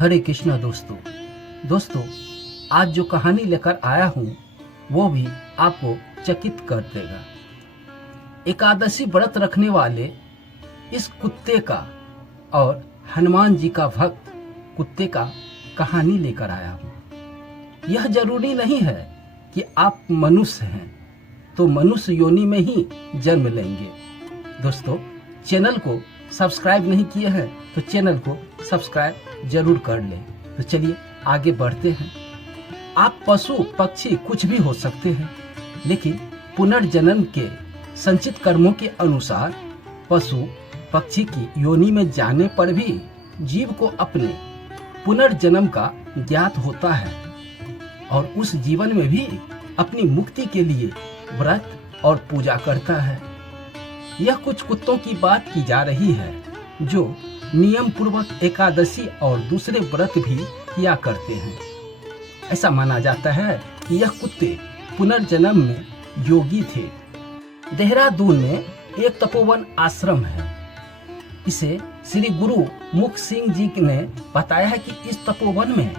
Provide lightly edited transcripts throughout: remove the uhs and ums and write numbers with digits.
हरे कृष्णा दोस्तों, आज जो कहानी लेकर आया हूँ वो भी आपको चकित कर देगा। एकादशी व्रत रखने वाले इस कुत्ते का और हनुमान जी का भक्त कुत्ते का कहानी लेकर आया हूँ। यह जरूरी नहीं है कि आप मनुष्य हैं तो मनुष्य योनि में ही जन्म लेंगे। दोस्तों, चैनल को सब्सक्राइब नहीं किए हैं तो चैनल को सब्सक्राइब जरूर कर लें। तो चलिए आगे बढ़ते हैं। आप पशु पक्षी कुछ भी हो सकते हैं, लेकिन पुनर्जन्म के संचित कर्मों के अनुसार पशु पक्षी की योनि में जाने पर भी जीव को अपने पुनर्जन्म का ज्ञात होता है और उस जीवन में भी अपनी मुक्ति के लिए व्रत और पूजा करता है। यह कुछ कुत्तों की बात की जा रही है जो नियम पूर्वक एकादशी और दूसरे व्रत भी किया करते हैं। ऐसा माना जाता है कि यह कुत्ते पुनर्जन्म में योगी थे। देहरादून में एक तपोवन आश्रम है। इसे श्री गुरु मुख सिंह जी ने बताया है कि इस तपोवन में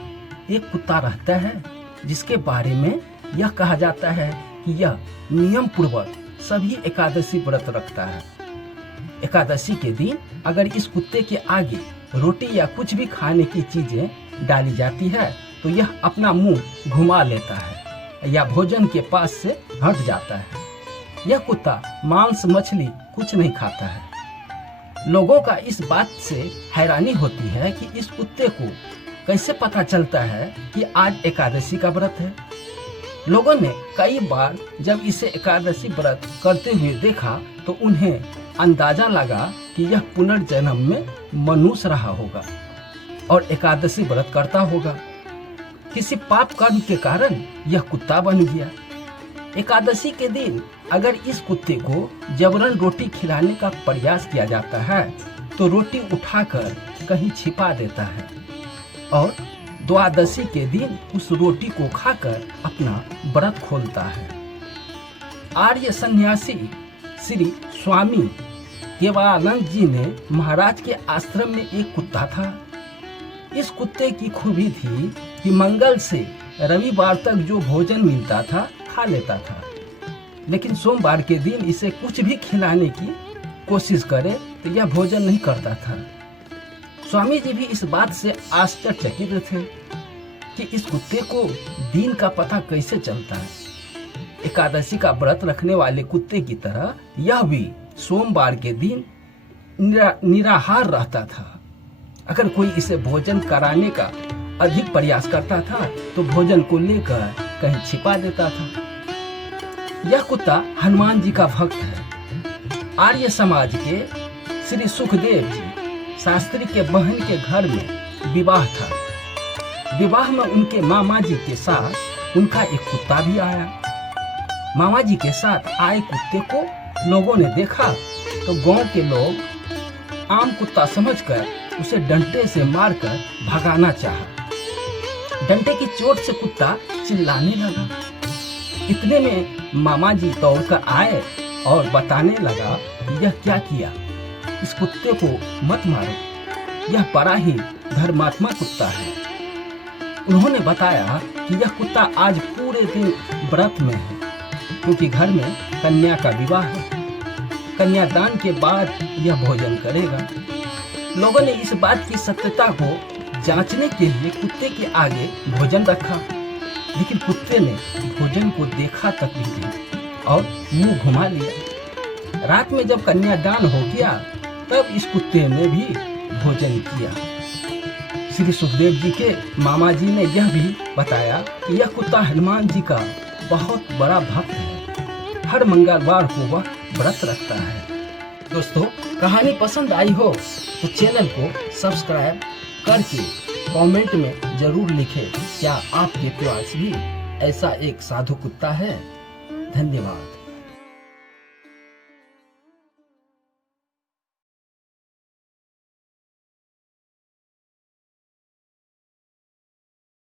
एक कुत्ता रहता है जिसके बारे में यह कहा जाता है कि यह नियम पूर्वक सभी एकादशी व्रत रखता है। एकादशी के दिन अगर इस कुत्ते के आगे रोटी या कुछ भी खाने की चीजें डाली जाती है तो यह अपना मुंह घुमा लेता है या भोजन के पास से हट जाता है। यह कुत्ता मांस मछली कुछ नहीं खाता है। लोगों का इस बात से हैरानी होती है कि इस कुत्ते को कैसे पता चलता है कि आज एकादशी का व्रत है। लोगों ने कई बार जब इसे एकादशी व्रत करते हुए देखा तो उन्हें अंदाजा लगा कि यह पुनर्जन्म में मनुष्य रहा होगा और एकादशी व्रत करता होगा। किसी पाप कर्म के कारण यह कुत्ता बन गया। एकादशी के दिन अगर इस कुत्ते को जबरन रोटी खिलाने का प्रयास किया जाता है तो रोटी उठाकर कहीं छिपा देता है और द्वादशी के दिन उस रोटी को खाकर अपना व्रत खोलता है। आर्य सन्यासी श्री स्वामी केवलानंद जी ने महाराज के आश्रम में एक कुत्ता था। इस कुत्ते की खूबी थी कि मंगल से रविवार तक जो भोजन मिलता था खा लेता था, लेकिन सोमवार के दिन इसे कुछ भी खिलाने की कोशिश करे तो यह भोजन नहीं करता था। स्वामी जी भी इस बात से आश्चर्यचकित थे कि इस कुत्ते को दिन का पता कैसे चलता है। एकादशी का व्रत रखने वाले कुत्ते की तरह यह भी सोमवार के दिन निराहार रहता था। अगर कोई इसे भोजन कराने का अधिक प्रयास करता था तो भोजन को लेकर कहीं छिपा देता था। यह कुत्ता हनुमान जी का भक्त है। आर्य समाज के श्री सुखदेव जी शास्त्री के बहन के घर में विवाह था। विवाह में उनके मामा जी के साथ उनका एक कुत्ता भी आया। मामा जी के साथ आए कुत्ते को लोगों ने देखा तो गांव के लोग आम कुत्ता समझकर उसे डंडे से मारकर भगाना चाहा। डंडे की चोट से कुत्ता चिल्लाने लगा। इतने में मामा जी दौड़कर आए और बताने लगा यह क्या किया, इस कुत्ते को मत मारो, यह बड़ा ही धर्मात्मा कुत्ता है। उन्होंने बताया कि यह कुत्ता आज पूरे दिन व्रत में है क्योंकि घर में कन्या का विवाह है। कन्यादान के बाद यह भोजन करेगा। लोगों ने इस बात की सत्यता को जांचने के लिए कुत्ते के आगे भोजन रखा, लेकिन कुत्ते ने भोजन को देखा तक नहीं और मुंह घुमा लिया। रात में जब कन्यादान हो गया तब इस कुत्ते ने भी भोजन किया। श्री सुखदेव जी के मामा जी ने यह भी बताया कि यह कुत्ता हनुमान जी का बहुत बड़ा भक्त है। हर मंगलवार को वह व्रत रखता है। दोस्तों, कहानी पसंद आई हो तो चैनल को सब्सक्राइब करके कमेंट में जरूर लिखें क्या आपके पास भी ऐसा एक साधु कुत्ता है। धन्यवाद।